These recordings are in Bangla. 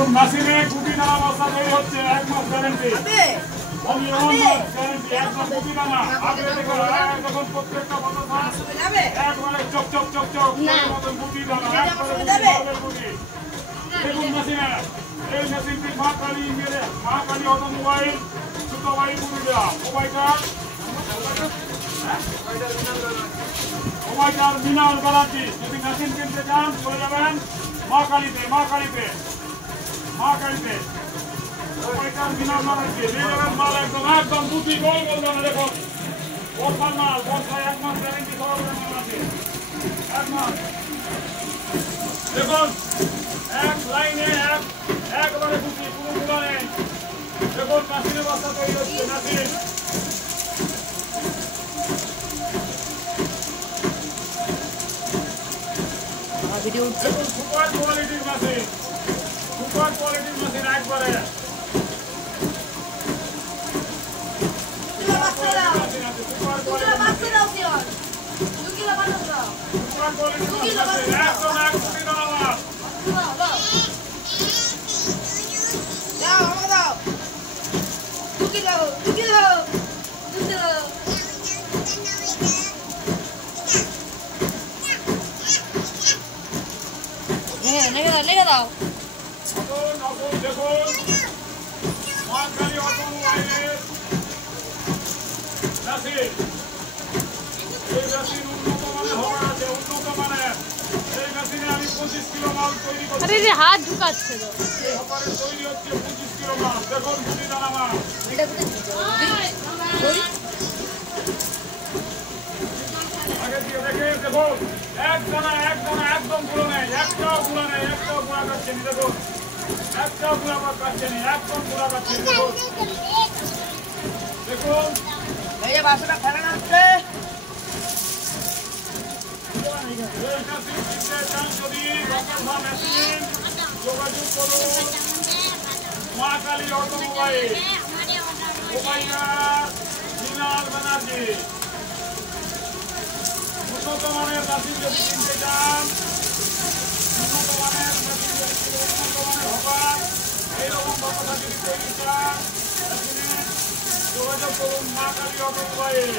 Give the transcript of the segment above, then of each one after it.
দেখুন মেশিনে গুটি দানা বস্তা তৈরি হচ্ছে 1 মাস গ্যারান্টি একদম গুটি দানা আগে দেখুন প্রত্যেকটা বস্তা একবারে চক চক চক চক মতন গুটি দানা একবারে গুটি দেখুন মেশিনে এই মেশিনটি মা কালী অটোমোবাইল ছোটবাড়ি পুরুলিয়া মোবাইলটার মিনাল গ্যারান্টি যদি মেশিন কিনতে চান চলে যাবেন মা কালীতে মোবাইলটার মিনাল গ্যারান্টি নিয়ে যাবেন মাল একদম দুটি গোল দানা দেখুন বর্ষার মাল বর্ষায় 1 মাস গ্যারান্টি সহ মাল আছে 1 মাস দেখুন এক লাইনে একবারে দুটি পুরো গুলো নেই দেখুন মেশিনের বস্তা তৈরি হচ্ছে মেশিন ভিডিও উঠছে সুপার কোয়ালিটির মেশিন একবারে লেগে দাও দেখুন মা কালী অটোমোবাইলের মেশিন এই মেশিন উন্নত মানের হওয়ার আছে উন্নত মানের এই মেশিনে আমি 25 কিলো মাল তৈরি করছি আরে রে হাত ঢুকাচ্ছে তো এই হপারে তৈরি হচ্ছে 25 কিলো মাল দেখুন গুটি দানা মাল আগে দিয়ে দেখে দেখুন এক দানা একদম গুলো নেই একটাও গুলো নেই একটাও গুঁড়া কাটছে নি দেখুন একটাও গুঁড়া কাটছে নি একদম গুঁড়া কাটছে নি দেখুন এই যে বাসটা ফেলে না হচ্ছে যদি যোগাযোগ করুন মা কালী অটোমোবাইল মিনাল ব্যানার্জি উন্নত মানের মেশিন যদি কিনতে চান উন্নত মানের হবার এইরকম ব্যবস্থা যদি তৈরি চান যোগাযোগ করুন মা কালী অটোমোবাইল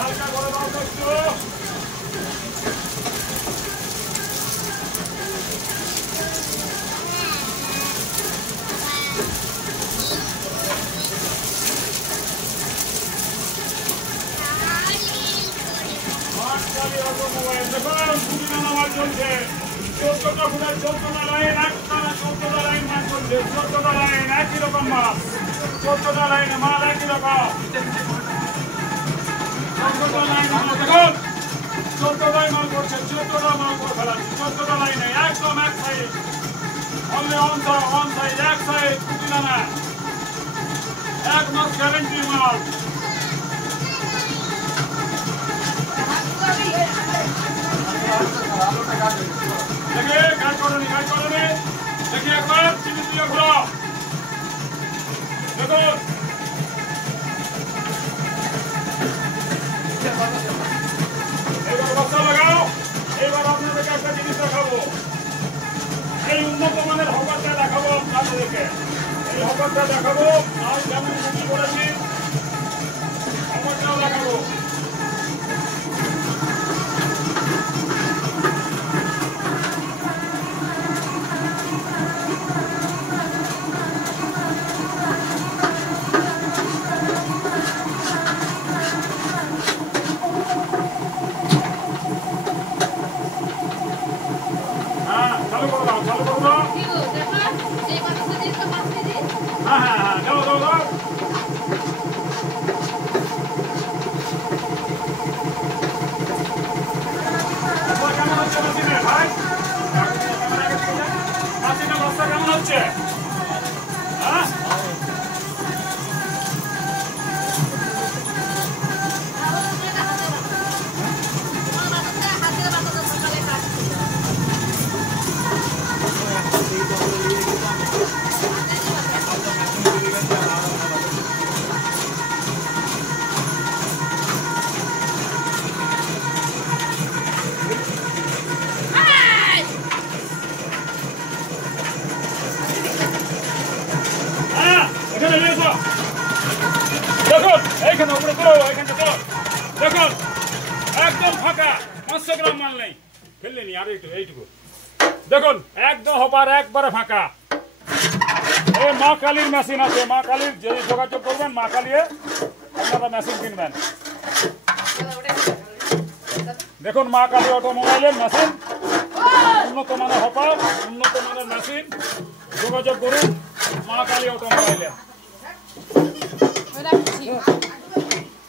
হালকা করে দাও একটু দেখুন গুটি দানা মাল চলছে 14টা ফুটের 14টা লাইন একটা 14টা লাইন মাল চলছে 14টা লাইন একই রকম মাল 14টা লাইনে মাল একই রকম 14টা লাইন দেখুন 14টাই মাল করছে 14টা মাল করে ফেলাচ্ছি 14টা লাইনে একদম এক সাইড অনলি অন সাইড এক সাইড গুটি দানা 1 মাস গ্যারান্টি মাল দেখে গাড় করনি দেখি একবার চিনি দিয়ে ঘোরাও দেখুন এবার বস্তা লাগাও এবার আপনাদেরকে একটা জিনিস দেখাবো এই উন্নত মানের হকারটা দেখাবো আপনাদেরকে এই হকারটা দেখাবো আমি যেমন বুঝি করেছি হকারটাও দেখাবো একদম ফাঁকা 500 গ্রাম মাল নেই ফেললে নি আর এইটুকু দেখুন একদম হপার একবারে ফাঁকা এই মা কালীর মেশিন আছে মা কালীর যে যোগাযোগ করবেন মা কালিয়ে আপনারা মেশিন কিনবেন দেখুন মা কালী অটোমোবাইলের মেশিন উন্নত মানের হপার উন্নত মানের মেশিন যোগাযোগ করুন মা কালী অটোমোবাইলে